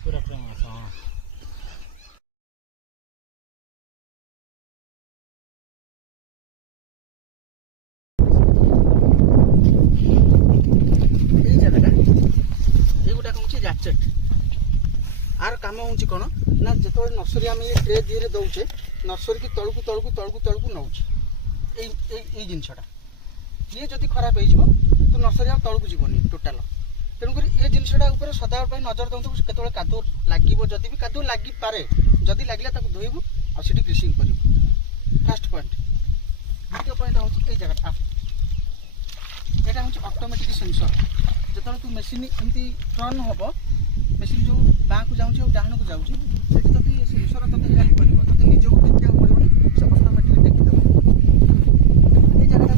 पूरा फेमस हाँ এই জায়গাটা এইগুটা হচ্ছে র্যাপচেট आर कम हूँ कौन ना जो नर्सरी आम ये ट्रे दिए दौचे नर्सरी की तलू तलू तलू तलू नौचे जिनटा ये जदि खराब हो तो नर्सरी तलू जीवन टोटाल तेणुक ये जिनटा सदाबे नजर दौथु के कादु लगे जदि भी कादु लगी पारे जदि लगे धोबू आठी ग्रीसिंग कर फास्ट पॉइंट द्वितीय पॉइंट हूँ ये जगह यहाँ हूँ ऑटोमेटिक सेंसर जो तू मेसीन एमती टर्न हम मेसीन जो बाँ को जाऊँ डाण को जाऊँगी सेठी तक सेंसर तक हेल्प कर निजक देखा पड़ोनी से ऑटोमेटिक